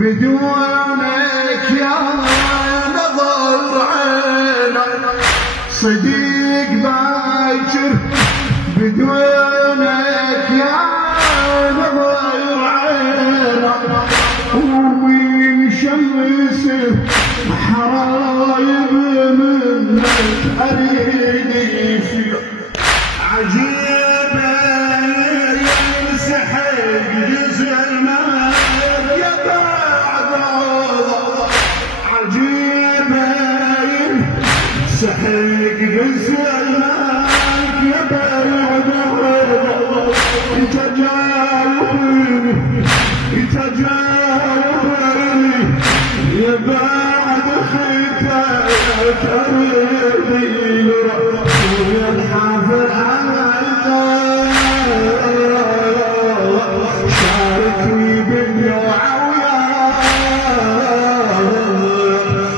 بدونك يا نظر عينك صديق باكر بدونك يا نظر عينك ومن شمس حرايب منك اريد في عجيب يمسحك جسمك يا بعد عجيب يمسحك جسمك يا بعد انت جايبني انت جايبني يا بعد خيتك اريد ويا الحافل شاركني بالنوع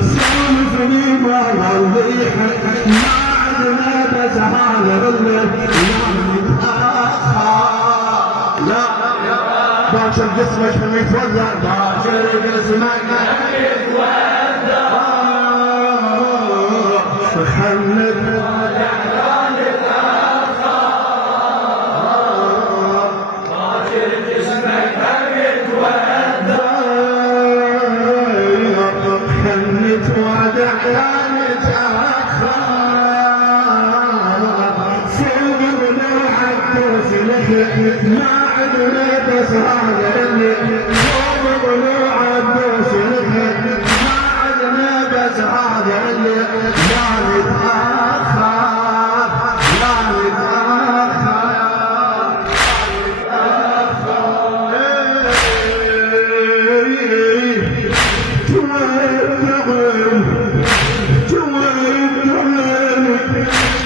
سولفني مع الريح ما عدنا بس هذا الليل لا باكر جسمك لما يتوزع باكر جسمك خلت ما عدنا بس هذا اللي فوق ضلوع الدوس ما عدنا بس هذا اللي لا نتأخر لا نتأخر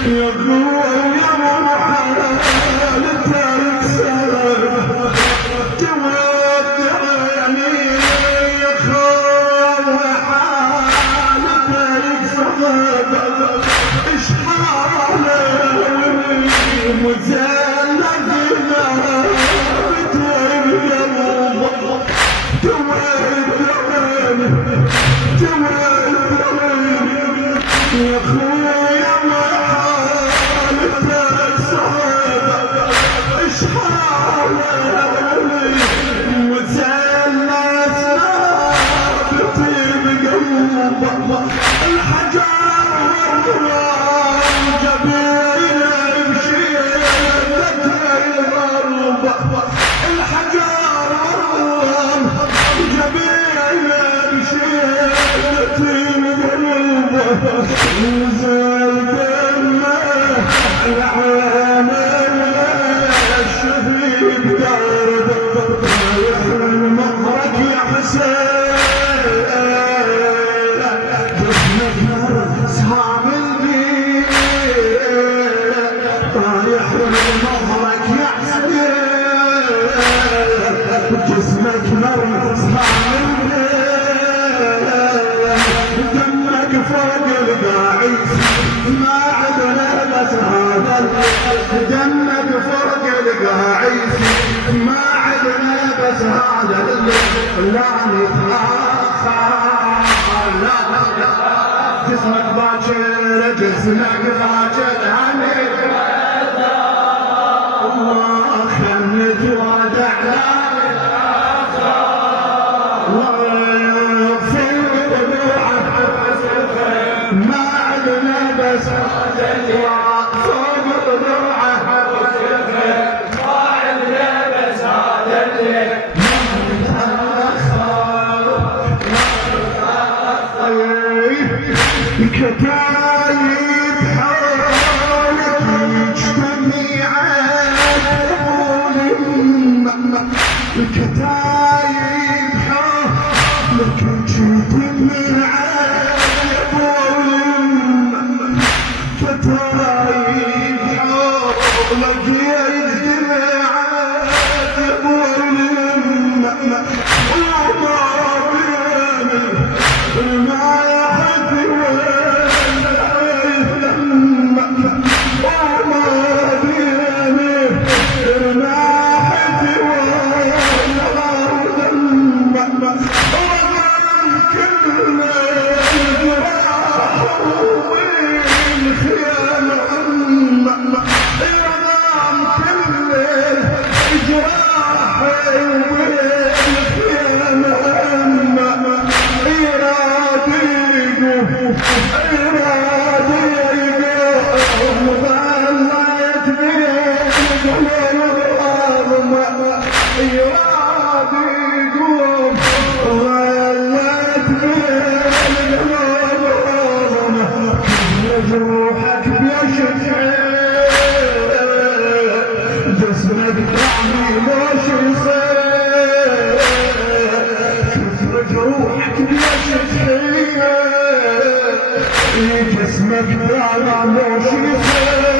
يا قوة يا مرحلة يا خويا ما حالتك صعبة ايش حالي وزلت ثابتي بقلبك الحجر والروان جبينه بشيلته الغربة الحجر والروان جبينه بشيلته نزل دمه العين الشهيد درب يحرم مهرك يا حسين جسمك نار صعب البيت يحرم مهرك يا حسين جسمك نار صعب البيت دمك فوق القاعد ما عدنا بس هذا دمك فوق القاعد ما عدنا بس هذا لا نتأخر لا جسمك باكر جسمك باكر الله خلت وادع لا ما عدنا بس فوق ضلوعه ما عدنا بس هذا اللي ما نتأخر كتايب حولك مجتمعات الكتايب حولك مجتمعات جروحك بيشفي جسمك طعمي ليش يصير كثر جروحك بيشفي جسمك طعمي ليش يصير